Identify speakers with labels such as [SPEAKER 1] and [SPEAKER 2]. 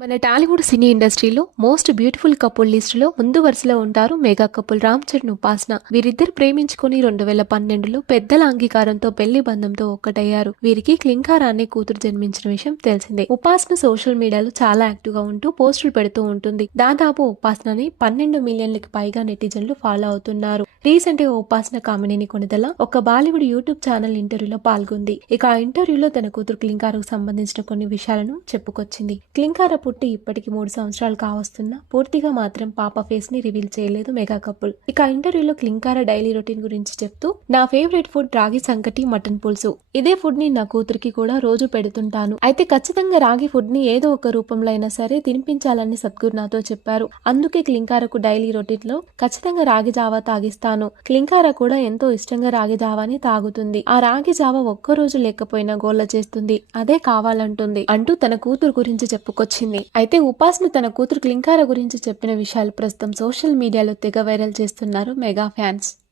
[SPEAKER 1] మన టాలీవుడ్ సినీ ఇండస్ట్రీలో most beautiful couple లిస్టులో ముందు వరుసలో ఉంటారు మెగా కపుల్ రామ్ చరణ్ ఉపాసన. వీరిద్దరు ప్రేమించుకుని రెండు వేల పన్నెండులో పెద్దల అంగీకారంతో పెళ్ళి బంధంతో ఒక్కటయ్యారు. వీరికి క్లింకార్ అనే కూతురు జన్మించిన విషయం తెలిసిందే. ఉపాసన సోషల్ మీడియాలో చాలా యాక్టివ్గా ఉంటూ పోస్టులు పెడుతూ ఉంటుంది. దాదాపు ఉపాసనని పన్నెండు మిలియన్లకి పైగా నెటిజన్లు ఫాలో అవుతున్నారు. రీసెంట్గా ఉపాసన కామినేని కొనిదల ఒక బాలీవుడ్ యూట్యూబ్ ఛానల్ ఇంటర్వ్యూలో పాల్గొంది. ఇక ఆ ఇంటర్వ్యూలో తన కూతురు క్లింకారకు సంబంధించిన కొన్ని విషయాలను చెప్పుకొచ్చింది. క్లింకార పుట్టి ఇప్పటికి మూడు సంవత్సరాలు కావస్తున్నా పూర్తిగా మాత్రం పాప ఫేస్ని రివీల్ చేయలేదు మెగా కపుల్. ఇక ఇంటర్వ్యూలో క్లింకార డైలీ రొటీన్ గురించి చెప్తూ నా ఫేవరెట్ ఫుడ్ రాగి సంకటి మటన్ పులుసు. ఇదే ఫుడ్ని నా కూతురికి కూడా రోజు పెడుతుంటాను. అయితే ఖచ్చితంగా రాగి ఫుడ్ని ఏదో ఒక రూపంలో అయినా సరే తినిపించాలని సద్గురు నాతో చెప్పారు. అందుకే క్లింకారకు డైలీ రొటీన్లో ఖచ్చితంగా రాగి జావా తాగిస్తాను క్లింకార కూడా ఎంతో ఇష్టంగా రాగి జావాని తాగుతుంది. ఆ రాగి జావ ఒక్క రోజు లేకపోయినా గోళ్ళ చేస్తుంది. అదే కావాలంటుంది. అంటూ తన కూతురు గురించి చెప్పుకొచ్చింది. అయితే ఉపాసన తన కూతురు క్లింకార గురించి చెప్పిన విషయాలు ప్రస్తుతం సోషల్ మీడియాలో తెగ వైరల్ చేస్తున్నారు మెగా ఫ్యాన్స్.